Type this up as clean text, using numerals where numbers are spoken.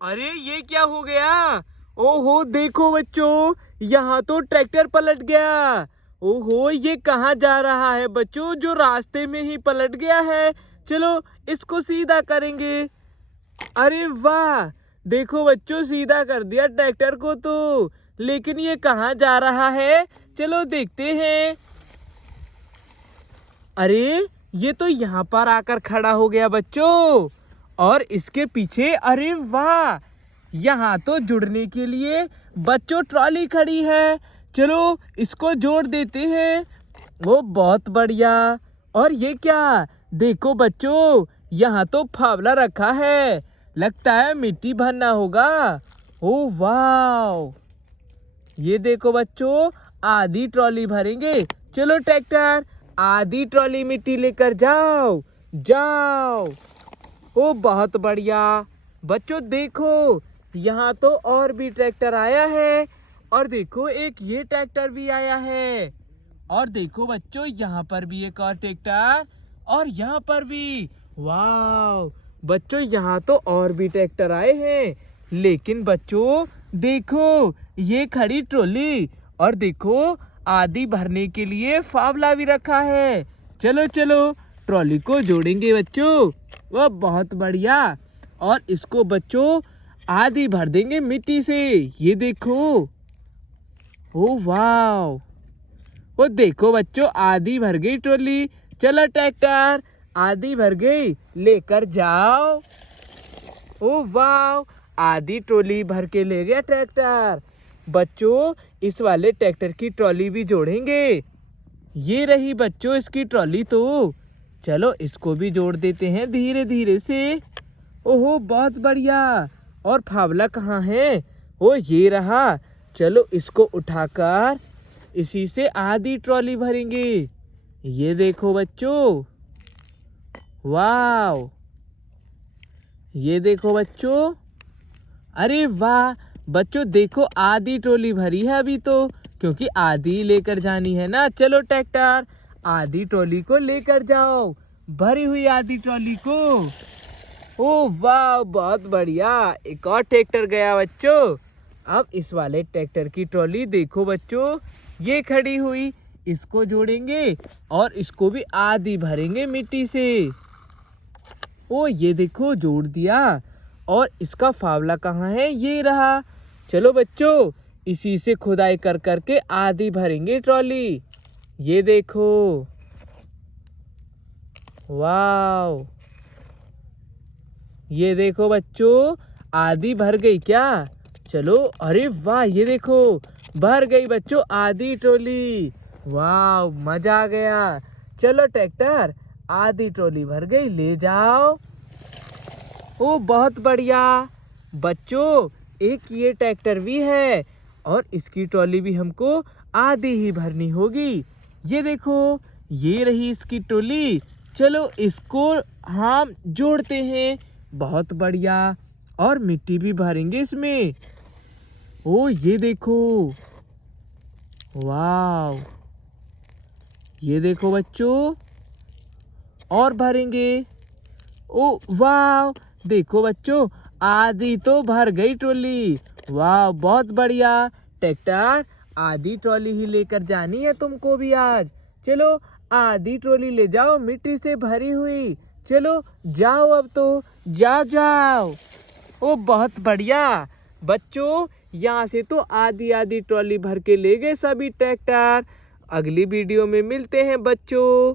अरे ये क्या हो गया? ओहो देखो बच्चों, यहाँ तो ट्रैक्टर पलट गया। ओहो ये कहाँ जा रहा है बच्चों, जो रास्ते में ही पलट गया है। चलो इसको सीधा करेंगे। अरे वाह, देखो बच्चों सीधा कर दिया ट्रैक्टर को तो। लेकिन ये कहाँ जा रहा है, चलो देखते हैं। अरे ये तो यहाँ पर आकर खड़ा हो गया बच्चों। और इसके पीछे अरे वाह, यहाँ तो जुड़ने के लिए बच्चों ट्रॉली खड़ी है। चलो इसको जोड़ देते हैं। वो बहुत बढ़िया। और ये क्या, देखो बच्चों यहाँ तो फावड़ा रखा है, लगता है मिट्टी भरना होगा। ओ वाह, ये देखो बच्चों आधी ट्रॉली भरेंगे। चलो ट्रैक्टर आधी ट्रॉली मिट्टी लेकर जाओ जाओ। ओ बहुत बढ़िया। बच्चों देखो यहाँ तो और भी ट्रैक्टर आया है। और देखो एक ये ट्रैक्टर भी आया है। और देखो बच्चों यहाँ पर भी एक और ट्रैक्टर, और यहाँ पर भी। वाह बच्चों यहाँ तो और भी ट्रैक्टर आए हैं। लेकिन बच्चों देखो ये खड़ी ट्रॉली, और देखो आधी भरने के लिए फावड़ा भी रखा है। चलो चलो ट्रॉली को जोड़ेंगे बच्चों। वह बहुत बढ़िया। और इसको बच्चों आधी भर देंगे मिट्टी से। ये देखो, ओ वाह, वो देखो बच्चों आधी भर गई ट्रॉली। चलो ट्रैक्टर आधी भर गई, लेकर जाओ। ओ वाह, आधी ट्रॉली भर के ले गया ट्रैक्टर। बच्चों इस वाले ट्रैक्टर की ट्रॉली भी जोड़ेंगे। ये रही बच्चों इसकी ट्रॉली तो। चलो इसको भी जोड़ देते हैं धीरे धीरे से। ओहो बहुत बढ़िया। और फावड़ा कहाँ है? ओ ये रहा। चलो इसको उठाकर इसी से आधी ट्रॉली भरेंगे। ये देखो बच्चों, वाह, ये देखो बच्चों। अरे वाह बच्चों देखो आधी ट्रॉली भरी है अभी तो, क्योंकि आधी लेकर जानी है ना। चलो ट्रैक्टर आधी ट्रॉली को लेकर जाओ, भरी हुई आधी ट्रॉली को। ओ वाह बहुत बढ़िया, एक और ट्रैक्टर गया बच्चों। अब इस वाले ट्रैक्टर की ट्रॉली देखो बच्चों, ये खड़ी हुई, इसको जोड़ेंगे और इसको भी आधी भरेंगे मिट्टी से। ओ ये देखो जोड़ दिया। और इसका फावड़ा कहाँ है? ये रहा। चलो बच्चों इसी से खुदाई कर करके आधी भरेंगे ट्रॉली। ये देखो, वाह, ये देखो बच्चों आधी भर गई क्या? चलो, अरे वाह ये देखो भर गई बच्चों आधी ट्रॉली। वाह मजा आ गया। चलो ट्रैक्टर आधी ट्रॉली भर गई, ले जाओ। ओ बहुत बढ़िया। बच्चों एक ये ट्रैक्टर भी है, और इसकी ट्रॉली भी हमको आधी ही भरनी होगी। ये देखो ये रही इसकी ट्रॉली। चलो इसको हम जोड़ते हैं। बहुत बढ़िया। और मिट्टी भी भरेंगे इसमें। ओ ये देखो, वाह, ये देखो बच्चों और भरेंगे। ओ वाह, देखो बच्चों आधी तो भर गई ट्रॉली। वाह बहुत बढ़िया। ट्रैक्टर आधी ट्रॉली ही लेकर जानी है तुमको भी आज। चलो आधी ट्रॉली ले जाओ मिट्टी से भरी हुई। चलो जाओ अब तो, जाओ जाओ। ओ बहुत बढ़िया। बच्चों यहाँ से तो आधी आधी ट्रॉली भर के ले गए सभी ट्रैक्टर। अगली वीडियो में मिलते हैं बच्चों।